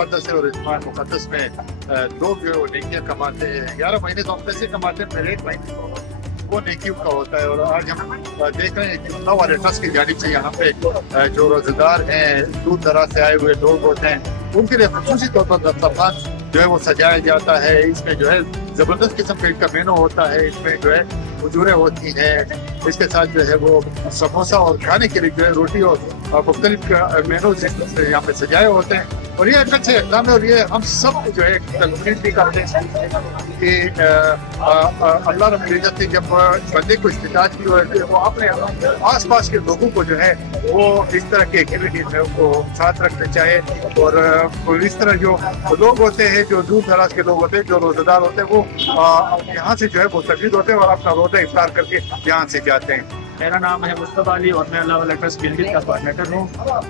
मुकद्दस है और इस माह मुकद्दस में लोग जो नेकियां कमाते हैं। 11 महीने तो हम पैसे कमाते हैं, पहले 1 महीने वो नेकियों का होता है। और आज हम देख रहे हैं कि अल्लाह वाले ट्रस्ट की जानिब से यहाँ पे जो रोजेदार हैं, दूर दराज से आए हुए लोग होते हैं, उनके लिए खुसूसी तौर पर दस्तरखान जो है वो सजाया जाता है। इसमें जो है जबरदस्त किस्म का इनका मेनू होता है, इसमें जो है खजूरें होती हैं, इसके साथ जो है वो समोसा और खाने के लिए जो है रोटी और मुख्तलिफ मेनू यहाँ पे सजाए होते हैं। और ये एक अच्छे इक़दाम है और ये हम सब जो है तलकीन भी करते हैं कि अल्लाह रब्बुल इज़्ज़त ने जब बंदे को इस्तिताअत की है वो अपने आस पास के लोगों को जो है वो इस तरह की एक्टिविटीज में उनको साथ रखना चाहे। और इस तरह जो लोग होते हैं, जो दूर दराज के लोग होते हैं, जो रोजेदार होते हैं, वो यहाँ से जो है मुस्तफीद होते हैं और अपना रोजा इफ्तार करके यहाँ से जाते हैं। मेरा नाम है मुस्तफा अली और मैं अल्लाह वाला ट्रस्ट गिलगित का कोऑर्डिनेटर हूँ।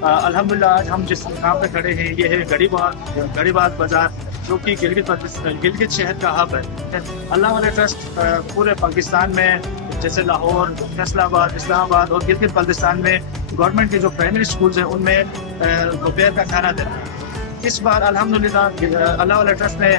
अल्हम्दुलिल्लाह आज हम जिस मुकाम पे खड़े हैं ये है गरीबाद बाजार, जो कि गिलगित शहर का हब है। अल्लाह वाला ट्रस्ट पूरे पाकिस्तान में जैसे लाहौर, फैसलाबाद, इस्लामाबाद और गिलगित बल्तिस्तान में गवर्नमेंट के जो प्राइमरी स्कूल्स हैं उनमें दोपहर का खाना देता है। इस बार अल्हम्दुलिल्लाह अल्लाह वाला ट्रस्ट ने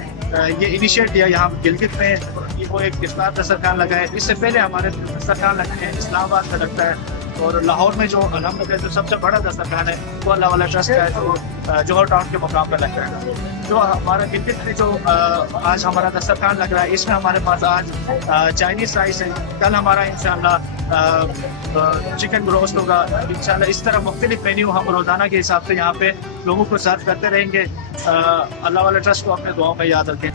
ये इनिशिएट दिया यहाँ गिलगित में कि वो एक इफ्तार दस्तरखान लगाए। इससे पहले हमारे दस्तरखान लगते हैं इस्लामाबाद में लगता है और लाहौर में जो अल्हम्दुलिल्लाह जो सबसे बड़ा दस्तरखान है वो अल्लाह वाला ट्रस्ट का है, जो जौहर टाउन के मुकाम पर लगता है। जो हमारा गिलगित में जो आज हमारा दस्तरखान लग रहा है इसमें हमारे पास आज चाइनीज राइस है, कल हमारा इंशाल्लाह चिकन ब्रोस्ट होगा इंशाल्लाह। इस तरह मुख्तलिफ मेन्यू हम रोजाना के हिसाब से यहाँ पे लोगों को सर्व करते रहेंगे। अल्लाह वाला ट्रस्ट को अपने दुआओं में याद रखें।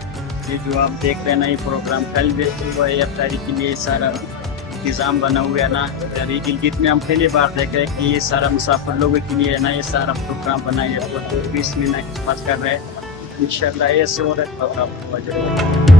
ये जो आप देख रहे हैं ना, ये प्रोग्राम कल भी हुआ है, अफ्तारी के लिए सारा इंतज़ाम बना हुआ है ना। गिलगित में हम पहली बार देख रहे हैं कि ये सारा मुसाफिर लोगों के लिए है ना, ये सारा प्रोग्राम बनाया है। तो 20 मिनट कर रहे हैं इंशाल्लाह, ऐसे हो रहा है प्रोग्राम।